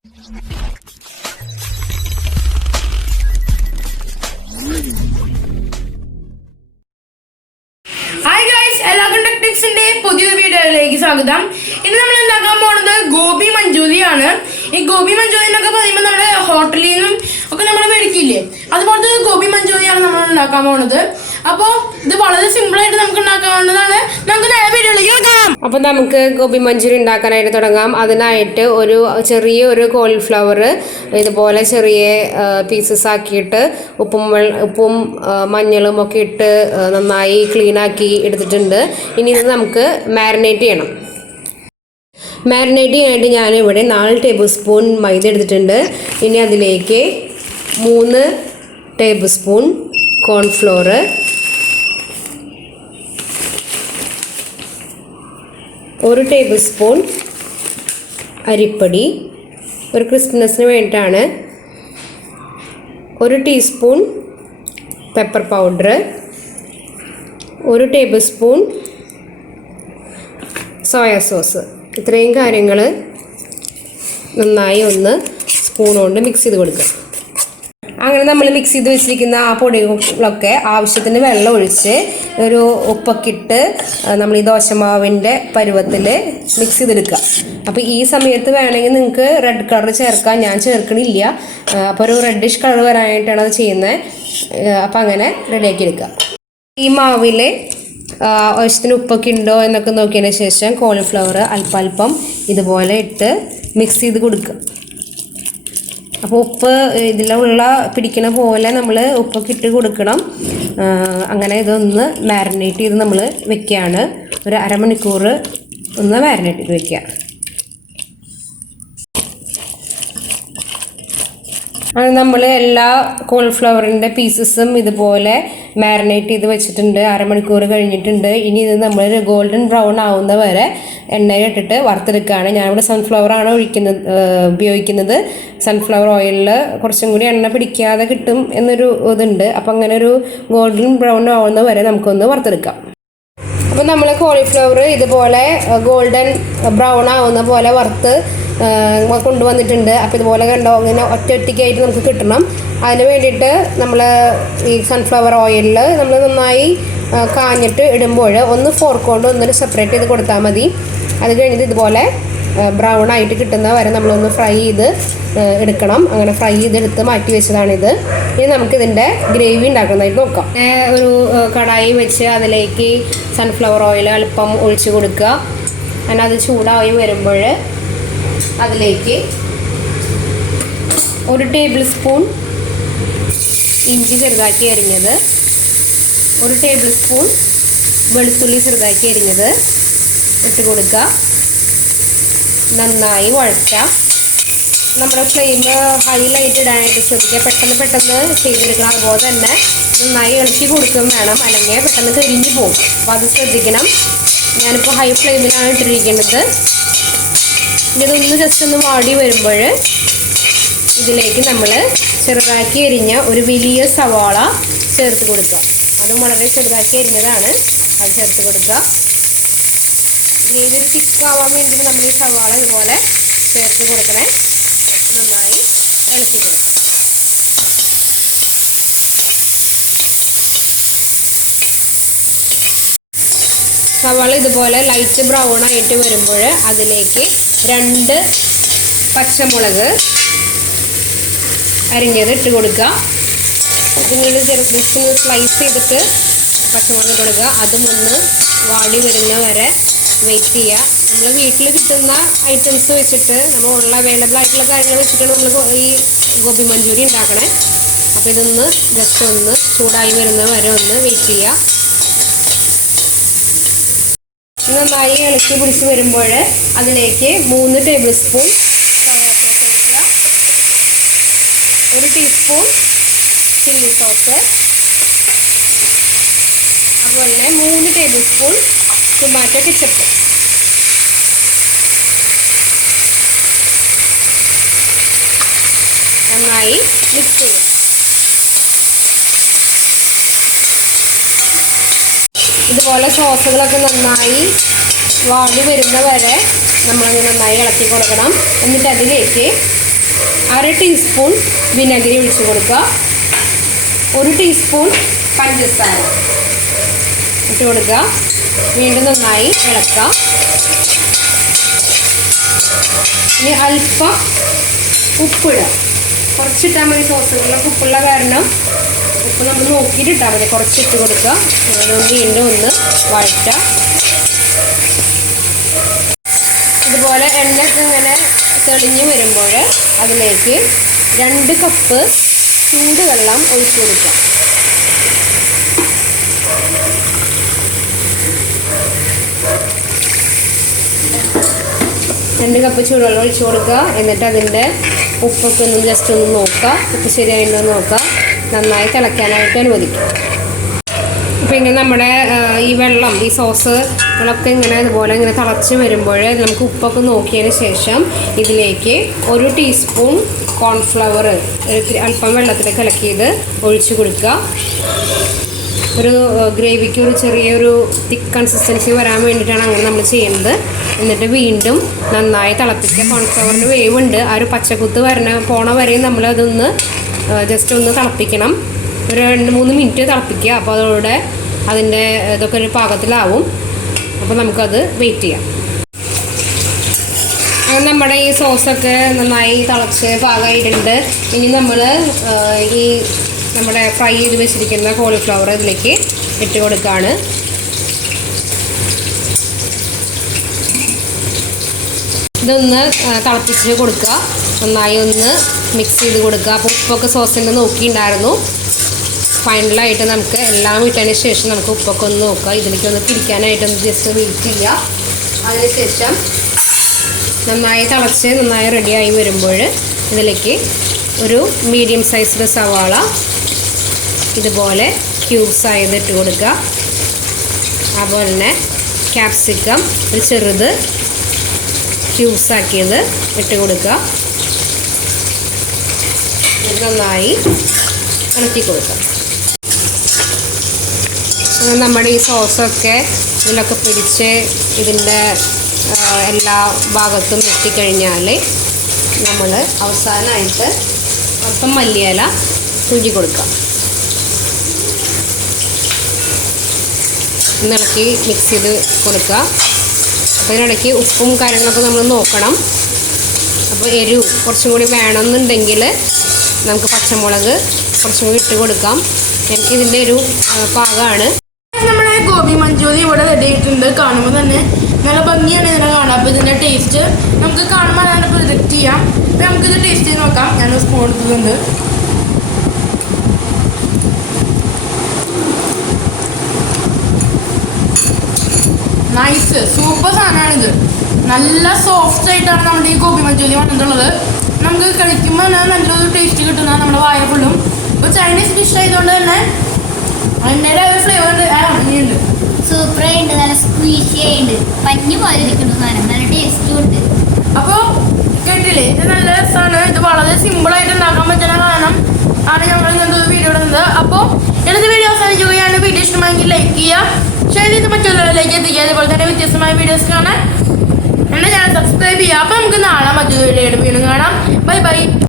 Hi guys, എല്ലാവർക്കും tech ടിപ്സിന്റെ പുതിയൊരു വീഡിയോയിലേക്ക് സ്വാഗതം. ഇന്ന് നമ്മൾ ഉണ്ടാക്കാൻ പോകുന്നത് ഗോപി മഞ്ചൂരി ആണ്. ഈ ഗോപി മഞ്ചൂരി എന്നൊക്കെ പറയുമ്പോൾ നമ്മുടെ ഹോട്ടലിൽ നിന്നും ഒക്കെ നമ്മൾ മേടിക്കില്ലേ, അതുപോലത്തെ ഗോപി മഞ്ചൂരിയാണ് നമ്മൾ ഉണ്ടാക്കാൻ പോകുന്നത്. അപ്പോൾ ഇത് വളരെ സിമ്പിൾ ആയിട്ട് നമുക്ക് ഉണ്ടാക്കാവുന്നതാണ്. നമുക്ക് നേരെ വീഡിയോയിലേക്ക് നോക്കാം. അപ്പോൾ നമുക്ക് ഗോപി മഞ്ചൂരി ഉണ്ടാക്കാനായിട്ട് തുടങ്ങാം. അതിനായിട്ട് ചെറിയൊരു കോളിഫ്ലവർ ഇതുപോലെ ചെറിയ പീസസ് ആക്കിയിട്ട് ഉപ്പും മഞ്ഞളും ഒക്കെ ഇട്ട് നന്നായി ക്ലീനാക്കി എടുത്തിട്ടുണ്ട്. ഇനി ഇത് നമുക്ക് മാരിനേറ്റ് ചെയ്യണം. മാരിനേറ്റ് ചെയ്യാനായിട്ട് ഞാനിവിടെ 4 ടേബിൾ സ്പൂൺ മൈദ എടുത്തിട്ടുണ്ട്. ഇനി അതിലേക്ക് 3 table spoon cornflour, 1 table spoon അരിപ്പൊടി ഒരു ക്രിസ്പിനെസ്സിന് വേണ്ടിയിട്ടാണ്, 1 teaspoon pepper powder, 1 table spoon soya sauce. ഇത്രയും കാര്യങ്ങൾ നന്നായി ഒന്ന് സ്പൂൺ കൊണ്ട് മിക്സ് ചെയ്ത് കൊടുക്കുക. അങ്ങനെ നമ്മൾ മിക്സ് ചെയ്ത് വെച്ചിരിക്കുന്ന ആ പൊടികളൊക്കെ ആവശ്യത്തിന് വെള്ളം ഒഴിച്ച് ഒരു ഉപ്പൊക്കെ ഇട്ട് നമ്മൾ ഈ ദോശമാവിൻ്റെ പരുവത്തിൽ മിക്സ് ചെയ്തെടുക്കുക. അപ്പോൾ ഈ സമയത്ത് വേണമെങ്കിൽ നിങ്ങൾക്ക് റെഡ് കളർ ചേർക്കാം, ഞാൻ ചേർക്കണില്ല. അപ്പോൾ ഒരു റെഡിഷ് കളർ വരാനായിട്ടാണ് അത് ചെയ്യുന്നത്. അപ്പോൾ അങ്ങനെ റെഡിയാക്കി എടുക്കുക. ഈ മാവിൽ ആവശ്യത്തിന് ഉപ്പൊക്കെ ഉണ്ടോ എന്നൊക്കെ നോക്കിയതിന് ശേഷം കോളിഫ്ലവർ അല്പം ഇതുപോലെ ഇട്ട് മിക്സ് ചെയ്ത് കൊടുക്കുക. അപ്പോൾ ഉപ്പ് ഇതിലുള്ള പിടിക്കണ പോലെ നമ്മൾ ഉപ്പൊക്കെ ഇട്ട് കൊടുക്കണം. അങ്ങനെ ഇതൊന്ന് മാരിനേറ്റ് ചെയ്ത് നമ്മൾ വെക്കുകയാണ്. ഒരു അരമണിക്കൂർ ഒന്ന് മാരിനേറ്റ് ചെയ്ത് വെക്കുക. അങ്ങനെ നമ്മൾ എല്ലാ കോളിഫ്ലവറിൻ്റെ പീസസും ഇതുപോലെ മാരിനേറ്റ് ചെയ്ത് വെച്ചിട്ടുണ്ട്. അരമണിക്കൂർ കഴിഞ്ഞിട്ടുണ്ട്. ഇനി ഇത് നമ്മൾ ഗോൾഡൻ ബ്രൗൺ ആവുന്ന വരെ എണ്ണയിലിട്ടിട്ട് വറുത്തെടുക്കുകയാണ്. ഞാനിവിടെ സൺഫ്ലവറാണ് ഉപയോഗിക്കുന്നത്. സൺഫ്ലവർ ഓയിലിൽ കുറച്ചും കൂടി എണ്ണ പിടിക്കാതെ കിട്ടും എന്നൊരു ഇതുണ്ട്. അപ്പം അങ്ങനെ ഒരു ഗോൾഡൻ ബ്രൗൺ ആവുന്ന വരെ നമുക്കൊന്ന് വറുത്തെടുക്കാം. അപ്പോൾ നമ്മൾ കോളിഫ്ലവർ ഇതുപോലെ ഗോൾഡൻ ബ്രൗൺ ആവുന്ന പോലെ വറുത്ത് കൊണ്ടുവന്നിട്ടുണ്ട്. അപ്പോൾ ഇതുപോലെ കണ്ടോ, ഇങ്ങനെ ഒറ്റയ്ക്കായിട്ട് നമുക്ക് കിട്ടണം. അതിന് വേണ്ടിയിട്ട് നമ്മൾ ഈ സൺഫ്ലവർ ഓയിലിൽ നമ്മൾ നന്നായി കാഞ്ഞിട്ട് ഇടുമ്പോൾ ഒന്ന് ഫോർക്ക് കൊണ്ട് ഒന്നൊരു സെപ്പറേറ്റ് ചെയ്ത് കൊടുത്താൽ മതി. അത് കഴിഞ്ഞിട്ട് ഇതുപോലെ ബ്രൗൺ ആയിട്ട് കിട്ടുന്ന വരെ നമ്മളൊന്ന് ഫ്രൈ ചെയ്ത് എടുക്കണം. അങ്ങനെ ഫ്രൈ ചെയ്തെടുത്ത് മാറ്റി വെച്ചതാണിത്. ഇനി നമുക്കിതിൻ്റെ ഗ്രേവി ഉണ്ടാക്കുന്നതായിട്ട് നോക്കാം. ഒരു കടായി വെച്ച് അതിലേക്ക് സൺഫ്ലവർ ഓയിൽ അല്പം ഒഴിച്ച് കൊടുക്കുക. അങ്ങനെ അത് ചൂടായി വരുമ്പോൾ അതിലേക്ക് 1 ടേബിൾ സ്പൂൺ ഇഞ്ചി ചെറുതാക്കി അരിഞ്ഞത്, 1 ടേബിൾ സ്പൂൺ വെളുത്തുള്ളി ചെറുതാക്കി അരിഞ്ഞത് ഇട്ട് കൊടുക്കുക. നന്നായി വഴറ്റാം. നമ്മുടെ ഫ്ലെയിം ഹൈലൈറ്റ് ഇടാനായിട്ട് ശ്രദ്ധിക്കുക. പെട്ടെന്ന് ചെയ്തെടുക്കണം. അതുപോലെ തന്നെ നന്നായി ഇളക്കി കൊടുക്കുകയും വേണം, അല്ലെങ്കിൽ പെട്ടെന്ന് കരിഞ്ഞു പോകും. അപ്പോൾ അത് ശ്രദ്ധിക്കണം. ഞാനിപ്പോൾ ഹൈ ഫ്ലെയിമിലാണ് ഇട്ടിരിക്കുന്നത്. ഇതൊന്ന് ജസ്റ്റ് ഒന്ന് വാടി വരുമ്പോൾ ഇതിലേക്ക് നമ്മൾ ചെറുതാക്കി എരിഞ്ഞ ഒരു വലിയ സവാള ചേർത്ത് കൊടുക്കുക. അതും വളരെ ചെറുതാക്കി എരിഞ്ഞതാണ്, അത് ചേർത്ത് കൊടുക്കുക. ഇനി ഇതൊരു തിക്കാവാൻ വേണ്ടി നമ്മൾ ഈ സവാള ഇതുപോലെ ചേർത്ത് കൊടുക്കണേ. നന്നായി ഇളക്കി കൊടുക്കുക. സവാള ഇതുപോലെ ലൈറ്റ് ബ്രൗൺ ആയിട്ട് വരുമ്പോൾ അതിലേക്ക് 2 പച്ചമുളക് അരിഞ്ഞത് ഇട്ട് കൊടുക്കുക. പിന്നീട് ജസ്റ്റ് സ്ലൈസ് ചെയ്തിട്ട് പച്ചമുളക് കൊടുക്കുക. അതും ഒന്ന് വാടി വരുന്ന വരെ വെയിറ്റ് ചെയ്യുക. നമ്മൾ വീട്ടിൽ കിട്ടുന്ന ഐറ്റംസ് വെച്ചിട്ട് നമ്മൾ അവൈലബിൾ ആയിട്ടുള്ള കാര്യങ്ങൾ വെച്ചിട്ടാണ് നമ്മൾ ഈ ഗോപി മഞ്ചൂരി ഉണ്ടാക്കണേ. അപ്പോൾ ഇതൊന്ന് ജസ്റ്റ് ഒന്ന് ചൂടായി വരുന്ന വരെ ഒന്ന് വെയിറ്റ് ചെയ്യുക. നന്നായി ഇളക്കി പിടിച്ച് വരുമ്പോൾ അതിലേക്ക് 3 ടേബിൾ സ്പൂൺ സോയ സോസ് ഒഴിക്കുക, 1 ടീസ്പൂൺ ചില്ലി സോസ്, അതുപോലെ തന്നെ 3 ടേബിൾ സ്പൂൺ ടൊമാറ്റോ കെച്ചപ്പ്. നന്നായി മിക്സ് ചെയ്യുക. ഇതുപോലെ സോസുകളൊക്കെ നന്നായി വാടി വരുന്ന വരെ നമ്മളത് നന്നായി ഇളക്കി കൊടുക്കണം. എന്നിട്ട് അതിലേക്ക് 1/2 ടീസ്പൂൺ വിനാഗിരി ഒഴിച്ച് കൊടുക്കുക. 1 ടീസ്പൂൺ പഞ്ചസാര ഇട്ട് കൊടുക്കുക. വീണ്ടും നന്നായി ഇളക്കുക. ഇനി അല്പം ഉപ്പിടുക. കുറച്ചിട്ടാൽ മതി. സോസുകളിലൊക്കെ ഉപ്പുള്ള കാരണം ഉപ്പ് നമ്മൾ നോക്കിയിട്ട് ഇട്ടാൽ മതി. കുറച്ചിട്ട് കൊടുക്കുക. വീണ്ടും ഒന്ന് വഴറ്റുക. ഇതുപോലെ എണ്ണയൊക്കെ ഇങ്ങനെ തെളിഞ്ഞ് വരുമ്പോൾ അതിലേക്ക് 2 കപ്പ് ചൂടുവെള്ളം ഒഴിച്ചു കൊടുക്കുക. 2 കപ്പ് ചൂടുവെള്ളം ഒഴിച്ചു കൊടുക്കുക. എന്നിട്ട് അതിൻ്റെ ഉപ്പൊക്കെ ഒന്ന് ജസ്റ്റ് ഒന്ന് നോക്കുക. ഉപ്പ് ശരിയായിട്ടുണ്ടോ നോക്കുക. നന്നായി തിളയ്ക്കാനായിട്ട് അനുവദിക്കുക. അപ്പോൾ ഇങ്ങനെ നമ്മുടെ ഈ വെള്ളം, ഈ സോസുകളൊക്കെ ഇങ്ങനെ ഇതുപോലെ ഇങ്ങനെ തിളച്ച് വരുമ്പോൾ നമുക്ക് ഉപ്പൊക്കെ നോക്കിയതിന് ശേഷം ഇതിലേക്ക് 1 ടീസ്പൂൺ കോൺഫ്ലവർ അല്പം വെള്ളത്തിൽ കലക്കിയത് ഒഴിച്ച് കൊടുക്കുക. ഒരു ഗ്രേവിക്ക് ഒരു ചെറിയൊരു തിക്ക് കൺസിസ്റ്റൻസി വരാൻ വേണ്ടിയിട്ടാണ് അങ്ങനെ നമ്മൾ ചെയ്യുന്നത്. എന്നിട്ട് വീണ്ടും നന്നായി തിളപ്പിക്കുക. കോൺഫ്ലവറിന് വേവുണ്ട്. ആ ഒരു പച്ചക്കുത്ത് പോണ വരെയും നമ്മളതൊന്ന് ജസ്റ്റ് ഒന്ന് തിളപ്പിക്കണം. ഒരു 2-3 മിനിറ്റ് തിളപ്പിക്കുക. അപ്പോൾ അതോടെ അതിൻ്റെ ഇതൊക്കെ ഒരു പാകത്തിലാവും. അപ്പോൾ നമുക്കത് വെയിറ്റ് ചെയ്യാം. അങ്ങനെ നമ്മുടെ ഈ സോസൊക്കെ നന്നായി തിളച്ച് പാകമായിട്ടുണ്ട്. ഇനി നമ്മൾ ഈ നമ്മുടെ ഫ്രൈ ചെയ്ത് വെച്ചിരിക്കുന്ന കോളിഫ്ലവർ ഇതിലേക്ക് ഇട്ട് കൊടുക്കുകയാണ്. ഇതൊന്ന് തിളപ്പിച്ച് കൊടുക്കുക. നന്നായി ഒന്ന് മിക്സ് ചെയ്ത് കൊടുക്കുക. അപ്പോൾ ഉപ്പൊക്കെ സോസിൻ്റെ നോക്കിയിട്ടുണ്ടായിരുന്നു. ഫൈനലായിട്ട് നമുക്ക് എല്ലാം ഇട്ടതിന് ശേഷം നമുക്ക് ഉപ്പൊക്കെ ഒന്ന് നോക്കുക. ഇതിലേക്ക് ഒന്ന് പിടിക്കാനായിട്ടൊന്ന് ജസ്റ്റ് വെയിറ്റ് ചെയ്യുക. അതിനുശേഷം നന്നായി തിളച്ച് നന്നായി റെഡിയായി വരുമ്പോൾ ഇതിലേക്ക് ഒരു മീഡിയം സൈസിലെ സവാള ഇതുപോലെ ക്യൂബ്സ് ആയത് ഇട്ട് കൊടുക്കുക. അതുപോലെ തന്നെ ക്യാപ്സിക്കം ഒരു ചെറുത് ക്യൂബ്സ് ആക്കിയത് ഇട്ട് കൊടുക്കുക. നന്നായി ഇളക്കി കൊടുക്കുക. നമ്മുടെ ഈ സോസൊക്കെ ഇതിലൊക്കെ പിടിച്ച് ഇതിൻ്റെ എല്ലാ ഭാഗത്തും എത്തിക്കഴിഞ്ഞാൽ നമ്മൾ അവസാനമായിട്ട് അല്പം മല്ലിയില തൂക്കി കൊടുക്കുക. ഇളക്കി മിക്സ് ചെയ്ത് കൊടുക്കുക. അപ്പോൾ ഇതിനിടയ്ക്ക് ഉപ്പും കാര്യങ്ങളൊക്കെ നമ്മൾ നോക്കണം. അപ്പോൾ എരിവ് കുറച്ചും കൂടി വേണമെന്നുണ്ടെങ്കിൽ നമുക്ക് പച്ചമുളക് കുറച്ചും കൂടി ഇട്ട് കൊടുക്കാം. എനിക്ക് ഇതിൻ്റെ ഒരു പാകമാണ്. നമ്മുടെ ഗോപി മഞ്ചൂരി ഇവിടെ റെഡി ആയിട്ടുണ്ട്. കാണുമ്പോൾ തന്നെ നല്ല ഭംഗിയാണ് ഇതിനെ കാണാം. അപ്പോൾ ഇതിൻ്റെ ടേസ്റ്റ് നമുക്ക് കാണുമ്പോൾ തന്നെ പ്രൊജക്റ്റ് ചെയ്യാം. അപ്പോൾ നമുക്കിത് ടേസ്റ്റ് ചെയ്ത് നോക്കാം. ഞാൻ സ്പൂൺ എടുത്തിട്ടുണ്ട്. നൈസ് സൂപ്പർ സാധനമാണിത്. നല്ല സോഫ്റ്റ് ആയിട്ടാണ് നമ്മുടെ ഈ ഗോപി മഞ്ചൂരി വന്നിട്ടുള്ളത്. നമുക്ക് കഴിക്കുമ്പോൾ നല്ലൊരു ടേസ്റ്റ് കിട്ടുന്ന നമ്മുടെ വായ ഫുള്ളും. ഇപ്പോൾ ചൈനീസ് ഡിഷ് ആയതുകൊണ്ട് തന്നെ അതിൻ്റെ ഒരു ഫ്ലേവർ ഉണ്ട്. സൂപ്പറായിട്ട് നല്ല സ്ക്വീഷി ആയിട്ട് പഞ്ഞു പോലെ ഇരിക്കുന്ന സാധനം. നല്ല ടേസ്റ്റും ഉണ്ട്. അപ്പോൾ കേട്ടില്ലേ, ഇത് നല്ല രസമാണ്. ഇത് വളരെ സിമ്പിളായിട്ട് ഉണ്ടാക്കാൻ പറ്റുന്ന കാരണം ആണ് ഞങ്ങൾ ഇങ്ങനത്തെ ഒരു വീഡിയോ ഇടുന്നത്. അപ്പോൾ ഇന്നത്തെ വീഡിയോ അവസാനിക്കുകയാണ്. വീഡിയോ ഇഷ്ടമായെങ്കിൽ ലൈക്ക് ചെയ്യുക, ഷെയർ ചെയ്ത് മറ്റുള്ളവരിലേക്ക് എത്തിക്കുക. അതുപോലെ തന്നെ വ്യത്യസ്തമായ വീഡിയോസ് കാണാൻ എന്നെ ചാനൽ സബ്സ്ക്രൈബ് ചെയ്യുക. അപ്പോൾ നമുക്ക് നാളെ മറ്റൊരു വീഡിയോ വീണ്ടും കാണാം. Bye bye.